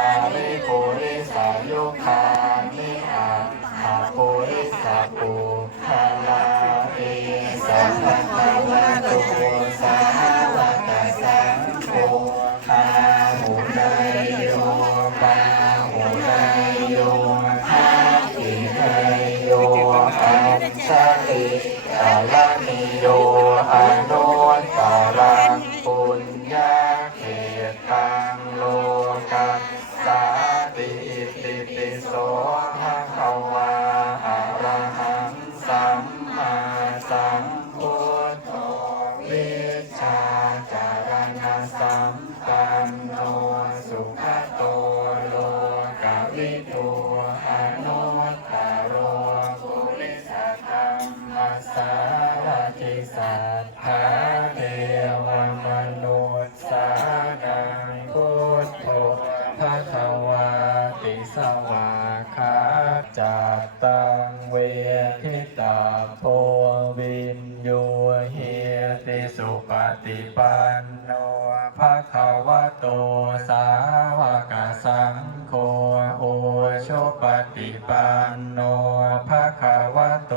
อาริปุริสายุคานิอาหาปุริสาปุคาลาเอสัมภะคะวะโตสาวกสังโฆปาหุนายโยปาหุนายโยทักขินายโยอัญชลิกาลนิโยอนุตตรังปุญญาเขตังโลกัสสาติอิติปิโสภะคะวาอะระหังสัมมาสัมพุทโธวิชชาจารณะสัมปันโนสุขโตโลกวิทูอนุตตโรปุริสธรรมสารติสัทธาเทวมนุษย์สานังพุทโธภะคะวาติสวาคาจัตตังเวทิตาโพวินโยเฮติสุปฏิปันโนภะคะวะโตสาวกสังโฆโอโชปฏิปันโนภะคะวะโต